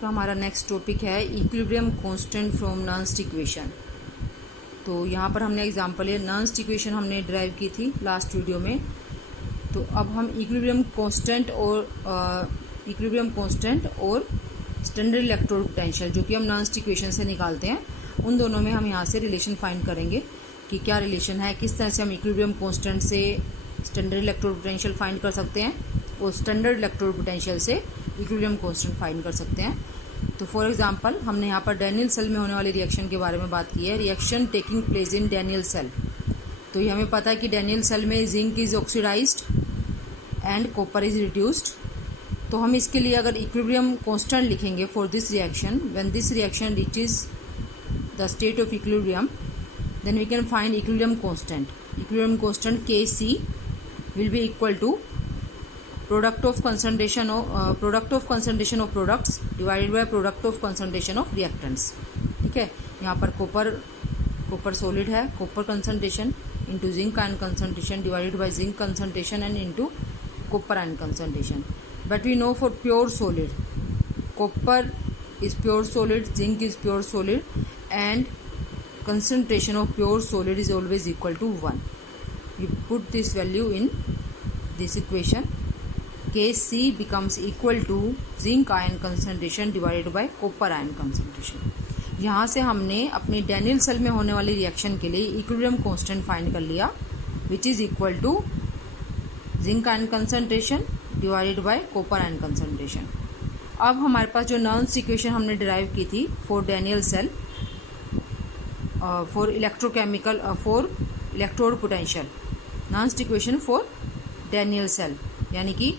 का हमारा next topic है इक्विलिब्रियम कांस्टेंट फ्रॉम नर्न्स इक्वेशन। तो यहाँ पर हमने एग्जांपल है नर्न्स इक्वेशन हमने ड्राइव की थी लास्ट वीडियो में। तो अब हम इक्विलिब्रियम कांस्टेंट और स्टैंडर्ड इलेक्ट्रोड पोटेंशियल जो कि हम नर्न्स इक्वेशन से निकालते हैं, उन दोनों में हम यहाँ से रिलेशन फाइंड करेंगे कि क्या रिलेशन है, किस तरह से हम इक्विलिब्रियम कांस्टेंट से स्टैंडर्ड इलेक्ट्रोड पोटेंशियल फाइंड कर सकते हैं और स्टैंडर्ड इलेक्ट्रोड पोटेंशियल से इक्विलिब्रियम कांस्टेंट फाइंड कर सकते हैं। तो फॉर एग्जांपल हमने यहाँ पर डैनियल सेल में होने वाली रिएक्शन के बारे में बात की है, reaction taking place in Daniell cell. तो ये हमें पता है कि डैनियल सेल में zinc is oxidised and copper is reduced. तो हम इसके लिए अगर इक्विलिब्रियम कांस्टेंट लिखेंगे for this reaction, when this reaction reaches the state of equilibrium, then we can find equilibrium constant. Equilibrium constant Kc will be equal to product of concentration of products divided by product of concentration of reactants. ठीक है, यहाँ पर copper solid है, copper concentration into zinc ion concentration divided by zinc concentration and into copper ion concentration. But we know for pure solid copper is pure solid, zinc is pure solid, and concentration of pure solid is always equal to 1. You put this value in this equation. Kc becomes equal to zinc ion concentration divided by copper ion concentration. यहाँ से हमने अपनी Daniel cell में होने वाली reaction के लिए equilibrium constant find कर लिया, which is equal to zinc ion concentration divided by copper ion concentration. अब हमारे पास जो नर्न्स इक्वेशन हमने डिराइव की थी for Daniell cell for electrode potential, Nernst equation for Daniell cell, यानी कि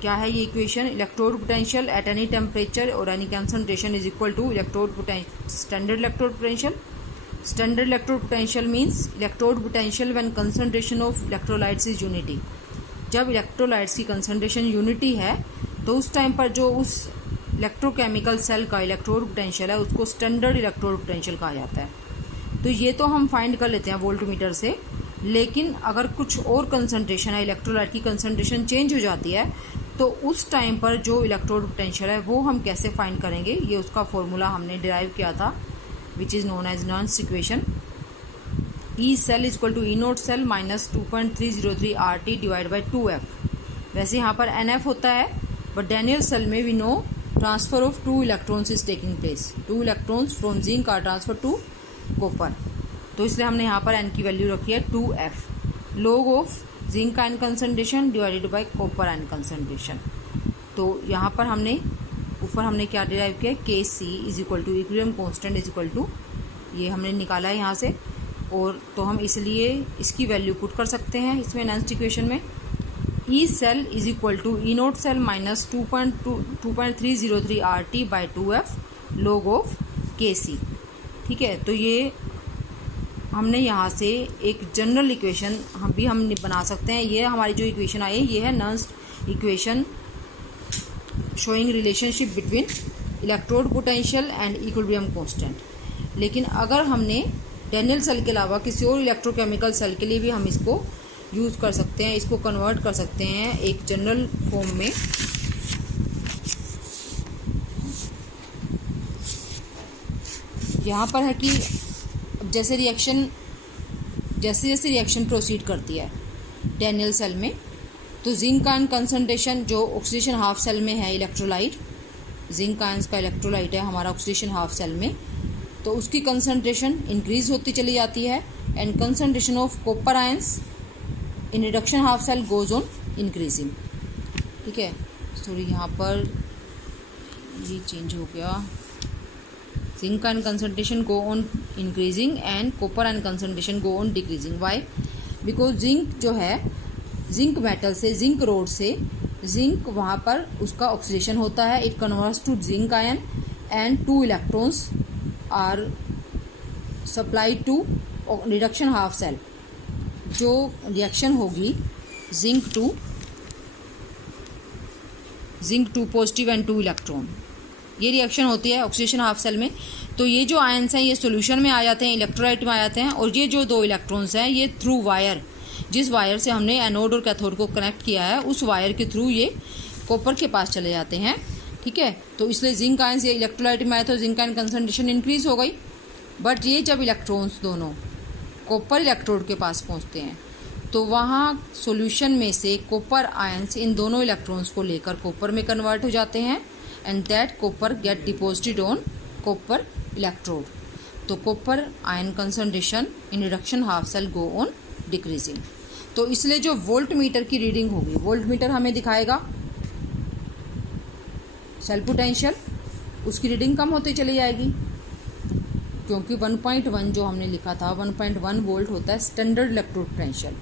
क्या है ये equation, electrode potential at any temperature और any concentration is equal to standard electrode potential. Standard electrode potential means electrode potential when concentration of electrolytes is unity. जब electrolytes की concentration unity है तो उस टाइम पर जो उस इलेक्ट्रोकेमिकल सेल का इलेक्ट्रोड पोटेंशियल है उसको स्टैंडर्ड इलेक्ट्रोड पोटेंशियल कहा जाता है. तो ये तो हम फाइंड कर लेते हैं वोल्टमीटर से, लेकिन अगर कुछ और कंसंट्रेशन है, इलेक्ट्रोलाइट की कंसंट्रेशन चेंज हो जाती है, तो उस टाइम पर जो इलेक्ट्रोड पोटेंशियल है वो हम कैसे फाइंड करेंगे, ये उसका फॉर्मूला हमने डिराइव किया था which is known as Nernst equation. E cell is equal to E naught cell minus 2.303 RT divide by 2F. वैसे यहाँ पर NF होता है, बट डैनियल सेल में we know transfer of 2 electrons is taking place. 2 electrons from zinc are transfer to copper. तो इसलिए हमने यहाँ पर N की वैल्यू रखी है 2F, log of zinc ion concentration divided by copper ion concentration. तो यहाँ पर हमने क्या डिराइव किया, Kc is equal to equilibrium constant is equal to, ये हमने निकाला है यहाँ से, और तो हम इसलिए इसकी वैल्यू पुट कर सकते हैं इसमें नर्न्स इक्वेशन में. E cell is equal to E note cell minus 2.303 RT by 2F log of Kc. ठीक है, तो ये हमने यहाँ से एक जनरल इक्वेशन हम बना सकते हैं. ये हमारी जो इक्वेशन आई है ये है Nernst equation showing relationship between electrode potential and equilibrium constant. लेकिन अगर हमने डैनियल सेल के अलावा किसी और इलेक्ट्रोकेमिकल सेल के लिए भी हम इसको यूज़ कर सकते हैं, इसको कन्वर्ट कर सकते हैं एक जनरल फॉर्म में. यहाँ पर है कि जैसे रिएक्शन प्रोसीड करती है डैनियल सेल में, तो जिंक आयन कंसंट्रेशन जो ऑक्सीडेशन हाफ सेल में है, इलेक्ट्रोलाइट जिंक आयंस का इलेक्ट्रोलाइट है हमारा ऑक्सीडेशन हाफ सेल में, तो उसकी कंसंट्रेशन इंक्रीज होती चली जाती है and concentration of copper ions in reduction half cell goes on increasing. ठीक है, सॉरी यहाँ पर ये चेंज हो गया, zinc ion concentration go on increasing and copper ion concentration go on decreasing. Why? Because zinc जो है, जिंक मेटल से, जिंक रोड से जिंक वहाँ पर उसका ऑक्सीडेशन होता है, it converts to zinc ion and 2 electrons are supply to reduction half cell. जो रिएक्शन होगी zinc two positive and 2 electron, ये रिएक्शन होती है ऑक्सीडेशन हाफ सेल में. तो ये जो आयंस हैं ये सॉल्यूशन में आ जाते हैं, इलेक्ट्रोलाइट में आ जाते हैं, और ये जो 2 इलेक्ट्रॉन्स हैं ये थ्रू वायर, जिस वायर से हमने एनोड और कैथोड को कनेक्ट किया है उस वायर के थ्रू ये कॉपर के पास चले जाते हैं ठीक है। तो इसलिए जिंक आयंस ये इलेक्ट्रोलाइट में आए तो जिंक आयन कंसंट्रेशन इंक्रीज हो गई। बट ये जब इलेक्ट्रॉन्स दोनों कॉपर इलेक्ट्रोड के पास पहुंचते हैं तो वहाँ सॉल्यूशन में से कॉपर आयंस इन दोनों इलेक्ट्रॉन्स को लेकर कॉपर में कन्वर्ट हो जाते हैं and that copper get deposited on copper electrode. तो copper ion concentration in reduction half cell go on decreasing. तो इसलिए जो वोल्ट मीटर की रीडिंग होगी, वोल्ट मीटर हमें दिखाएगा सेल पोटेंशियल, उसकी रीडिंग कम होती चली जाएगी क्योंकि 1.1 जो हमने लिखा था 1.1 वोल्ट होता है स्टैंडर्ड इलेक्ट्रोड पोटेंशियल।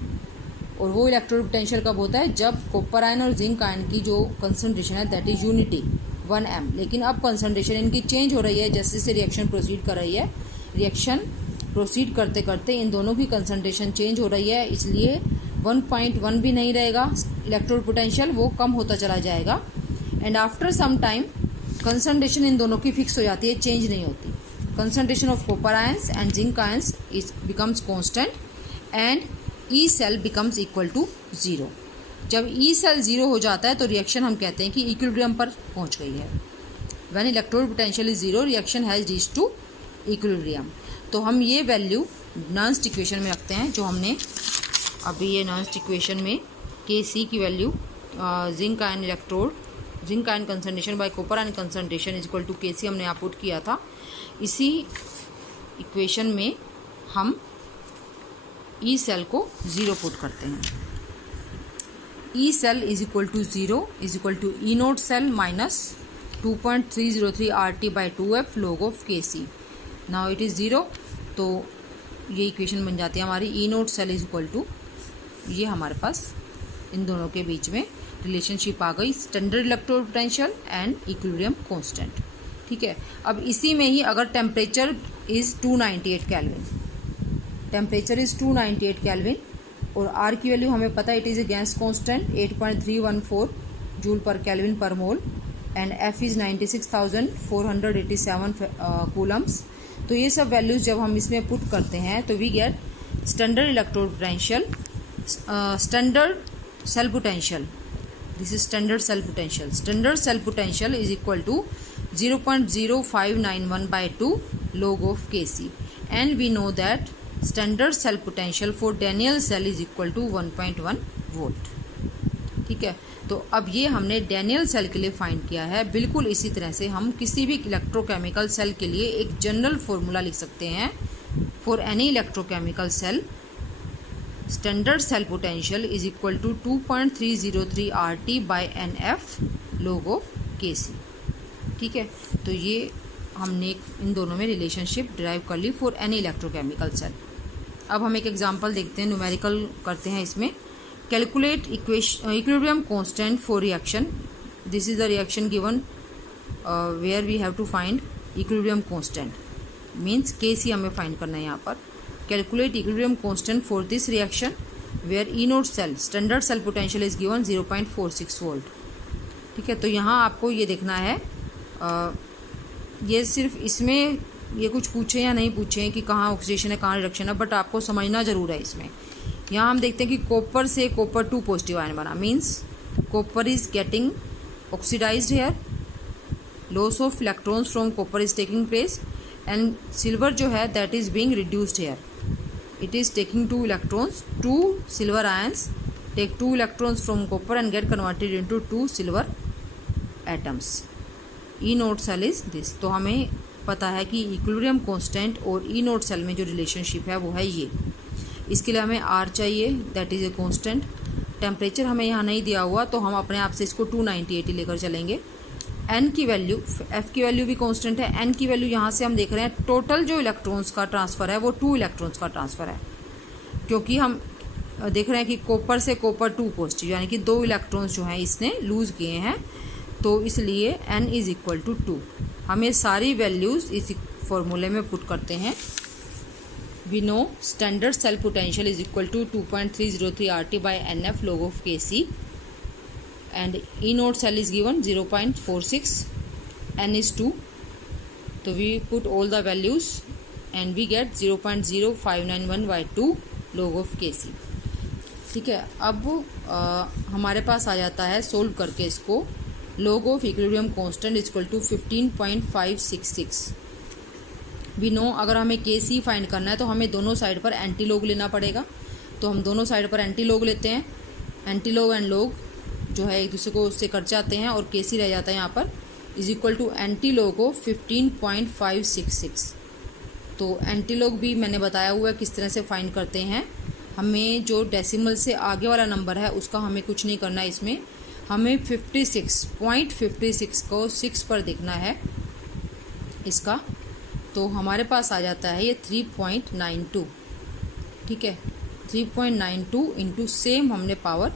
और वो इलेक्ट्रोड पोटेंशियल कब होता है, जब कॉपर आयन और जिंक आयन की जो कंसंट्रेशन है दैट इज यूनिटी 1m। लेकिन अब कंसंट्रेशन इनकी चेंज हो रही है जैसे जैसे रिएक्शन प्रोसीड कर रही है। रिएक्शन प्रोसीड करते करते इन दोनों की कंसंट्रेशन चेंज हो रही है, इसलिए 1.1 भी नहीं रहेगा इलेक्ट्रोड पोटेंशियल, वो कम होता चला जाएगा। And after some time concentration in दोनों की फिक्स हो जाती है, चेंज नहीं होती। concentration of copper ions and zinc ions is becomes constant and E cell becomes equal to 0। जब E cell 0 हो जाता है तो रिएक्शन हम कहते हैं कि इक्विलिब्रियम पर पहुंच गई है। When electrode potential is 0 reaction has reached to equilibrium। तो हम ये वैल्यू नर्न्स्ट इक्वेशन में रखते हैं जो हमने अभी ये नर्न्स्ट इक्वेशन में Kc की value zinc ion electrode zinc ion concentration by copper ion concentration is equal to Kc हमने यहाँ पुट किया था। इसी इक्वेशन में हम ई सेल को 0 पुट करते हैं। E cell is equal to 0 is equal to E note cell minus 2.303 RT by 2F log of Kc। Now it is 0, तो ये इक्वेशन बन जाती है हमारी E note cell is equal to, ये हमारे पास इन दोनों के बीच में रिलेशनशिप आ गई, standard electrode potential and equilibrium constant. ठीक है। अब इसी में ही अगर temperature is 298 kelvin, temperature is 298 kelvin और आर की वैल्यू हमें पता है it is a gas constant 8.314 joule per kelvin per mole and F is 96,487 coulombs. तो ये सब वैल्यूज़ जब हम इसमें पुट करते हैं तो we get standard electrode potential, standard cell potential, this is standard cell potential. Standard cell potential is equal to 0.0591 by 2 log of Kc and we know that standard cell potential for Daniell cell is equal to 1.1 volt। ठीक है। तो अब ये हमने Daniel cell के लिए find किया है। बिल्कुल इसी तरह से हम किसी भी इलेक्ट्रोकेमिकल सेल के लिए एक जनरल फॉर्मूला लिख सकते हैं for any electrochemical cell, standard cell potential is equal to 2.303 RT by NF log of Kc। ठीक है। तो ये हमने इन दोनों में रिलेशनशिप डिराइव कर ली फॉर एनी इलेक्ट्रोकेमिकल सेल। अब हम एक एग्जांपल देखते हैं, न्यूमेरिकल करते हैं इसमें। Calculate equilibrium constant for reaction, this is the reaction given where we have to find equilibrium constant, means Kc हमें फाइंड करना है यहाँ पर। Calculate equilibrium constant for this reaction where E note cell standard cell potential is given 0.46 volt. ठीक है। तो यहाँ आपको ये देखना है, ये सिर्फ इसमें ये कुछ पूछे या नहीं पूछे कि कहाँ ऑक्सीडेशन है कहाँ रिडक्शन है, बट आपको समझना ज़रूर है इसमें। यहाँ हम देखते हैं कि कॉपर से कॉपर 2 पॉजिटिव आयन बना, means copper is getting oxidised here, loss of electrons from copper is taking place and silver जो है that is being reduced here, it is taking 2 electrons, 2 silver ions take 2 electrons from copper and get converted into 2 silver atoms. E note cell is this. तो हमें पता है कि equilibrium constant और ई note cell में जो रिलेशनशिप है वो है ये। इसके लिए हमें आर चाहिए, that is a constant. Temperature हमें यहाँ नहीं दिया हुआ तो हम अपने आप से इसको 298 लेकर चलेंगे। एन की वैल्यू, एफ की वैल्यू भी कांस्टेंट है। एन की वैल्यू यहाँ से हम देख रहे हैं टोटल जो इलेक्ट्रॉन्स का ट्रांसफ़र है वो 2 इलेक्ट्रॉन्स का ट्रांसफ़र है, क्योंकि हम देख रहे हैं कि कॉपर से कॉपर 2 पॉजिटिव यानी कि 2 इलेक्ट्रॉन्स जो हैं इसने लूज़ किए हैं, तो इसलिए n इज़ इक्वल टू 2। हम ये सारी वैल्यूज़ इस फॉर्मूले में पुट करते हैं। We know standard cell potential is equal to 2.303 RT by NF log of Kc and E note cell is given 0.46, n is 2, तो we put all the values and we get 0.0591 by 2 log of Kc। ठीक है। अब हमारे पास आ जाता है solve करके इसको log of equilibrium constant is equal to 15.566. We know अगर हमें के सी फाइंड करना है तो हमें दोनों साइड पर एंटी लॉग लेना पड़ेगा, तो हम दोनों साइड पर एंटी लॉग लेते हैं। एंटी लॉग एंड लॉग जो है एक दूसरे को उससे कट जाते हैं और के सी रह जाता है यहाँ पर, is equal to anti log of 15.566। तो एंटी लॉग भी मैंने बताया हुआ है किस तरह से फाइंड करते हैं। हमें जो डेसिमल से आगे वाला नंबर है उसका हमें कुछ नहीं करना है, इसमें हमें 56.56 को 6 पर देखना है इसका, तो हमारे पास आ जाता है ये 3.92। ठीक है, 3.92 इंटू सेम हमने पावर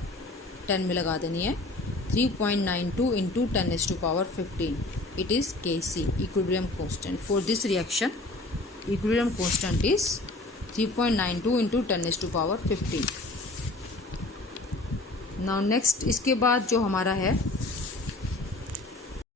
10 में लगा देनी है, 3.92 into 10⁻15। It is Kc equilibrium constant for this reaction. Equilibrium constant is 3.92 into 10⁻15। Now next इसके बाद जो हमारा है